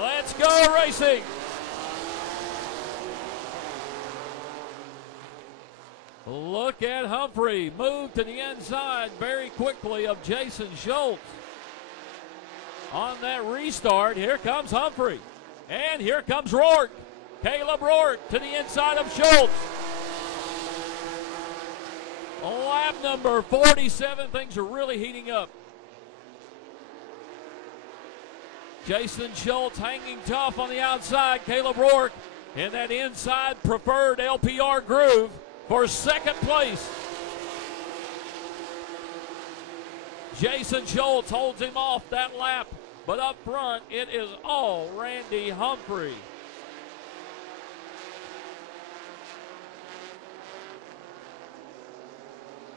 Let's go racing. Look at Humphrey move to the inside very quickly of Jason Schultz. On that restart, here comes Humphrey. And here comes Rourke. Caleb Rourke to the inside of Schultz. Lap number 47. Things are really heating up. Jason Schultz hanging tough on the outside. Caleb Rourke in that inside preferred LPR groove for second place. Jason Schultz holds him off that lap, but up front it is all Randy Humphrey.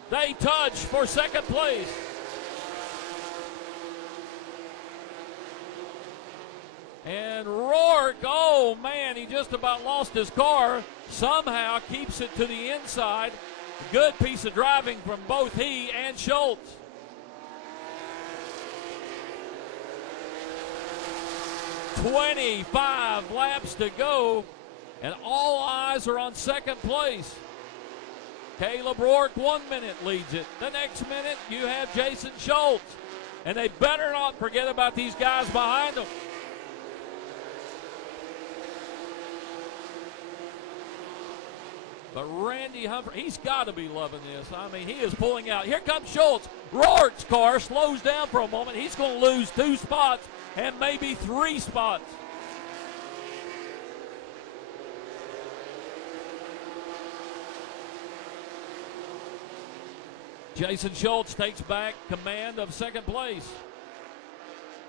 They touch for second place. And Rourke, oh man, he just about lost his car. Somehow keeps it to the inside. Good piece of driving from both he and Schultz. "25 laps to go, and all eyes are on second place. Caleb Rourke 1 minute leads it. The next minute you have Jason Schultz. And they better not forget about these guys behind them. But Randy Humphrey, he's got to be loving this. I mean, he is pulling out. Here comes Schultz. Rourke's car slows down for a moment. He's going to lose 2 spots and maybe 3 spots. Jason Schultz takes back command of second place.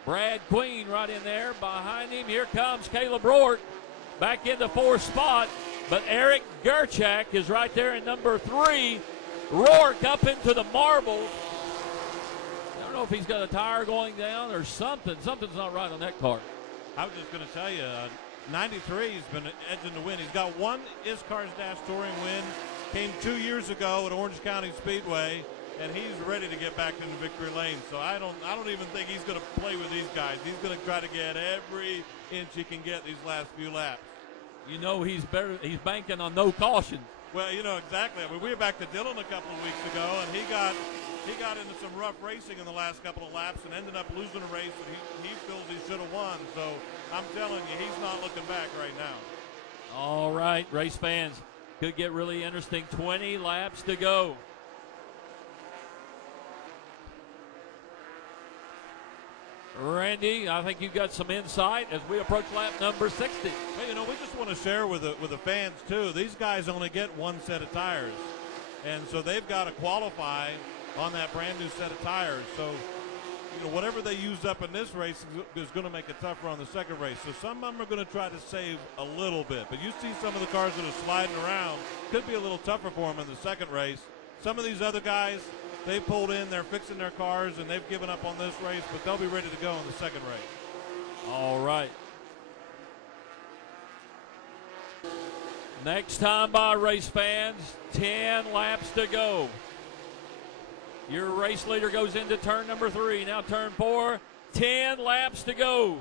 Brad Queen right in there behind him. Here comes Caleb Rourke back into 4th spot. But Eric Gerchak is right there in number 3. Rourke up into the marbles. I don't know if he's got a tire going down or something. Something's not right on that car. I was just going to tell you, 93 has been edging to win. He's got 1 ISCARS-DASH touring win. Came 2 years ago at Orange County Speedway, and he's ready to get back into victory lane. So I don't even think he's going to play with these guys. He's going to try to get every inch he can get these last few laps. You know he's banking on no caution. Well, you know exactly. I mean, we were back to Dillon a couple of weeks ago, and he got into some rough racing in the last couple of laps and ended up losing a race that he feels he should have won. So I'm telling you, he's not looking back right now. All right, race fans, could get really interesting. 20 laps to go. Randy, I think you've got some insight as we approach lap number 60. Well, you know, we just want to share with the fans, too. These guys only get 1 set of tires. And so they've got to qualify on that brand-new set of tires. So, you know, whatever they use up in this race is going to make it tougher on the second race. So some of them are going to try to save a little bit. But you see some of the cars that are sliding around. Could be a little tougher for them in the second race. Some of these other guys, they pulled in, they're fixing their cars, and they've given up on this race, but they'll be ready to go in the second race. All right. Next time by, race fans, 10 laps to go. Your race leader goes into turn number 3. Now turn 4, 10 laps to go.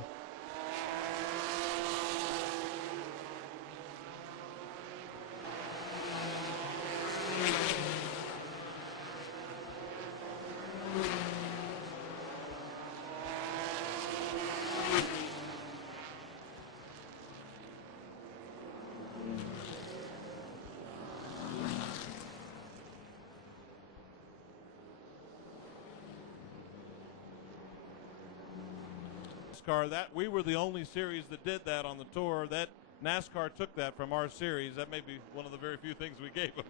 That we were the only series that did that on the tour. That NASCAR took that from our series. That may be one of the very few things we gave them.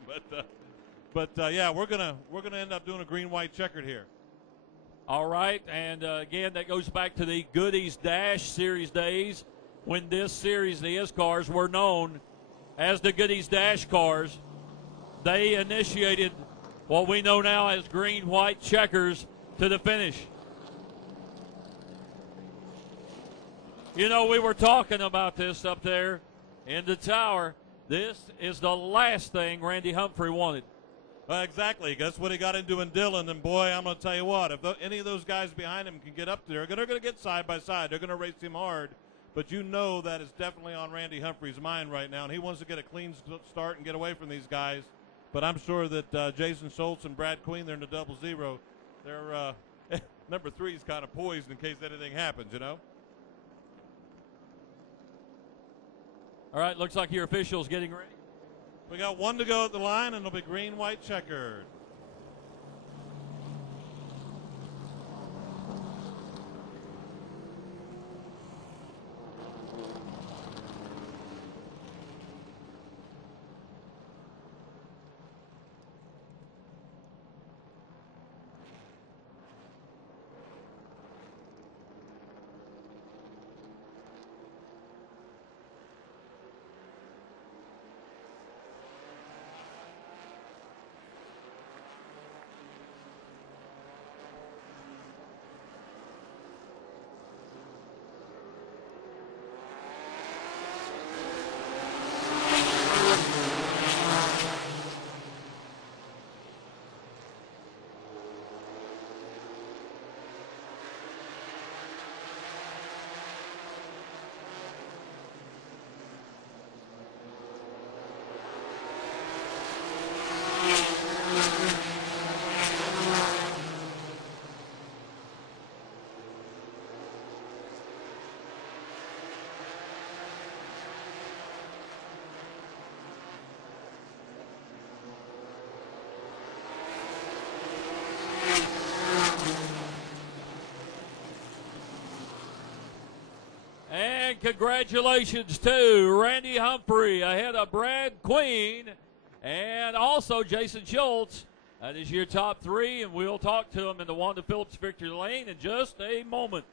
But yeah, we're gonna end up doing a green-white checkered here. All right, and again, that goes back to the ISCARS-DASH series days when this series, the ISCARS, were known as the ISCARS-DASH cars. They initiated what we know now as green-white checkers to the finish. You know, we were talking about this up there in the tower. This is the last thing Randy Humphrey wanted. Well, exactly. That's what he got into in Dillon. And, boy, I'm going to tell you what, if any of those guys behind him can get up there, they're going to get side by side. They're going to race him hard. but you know that is definitely on Randy Humphrey's mind right now, and he wants to get a clean start and get away from these guys. But I'm sure that Jason Schultz and Brad Queen, they're in the 00. They're number 3 is kind of poised in case anything happens, you know. All right, looks like your official's getting ready. We got 1 to go at the line, and it'll be green, white, checkered. And congratulations to Randy Humphrey ahead of Brad Queen and also Jason Schultz. That is your top 3, and we'll talk to them in the Wanda Phillips victory lane in just a moment.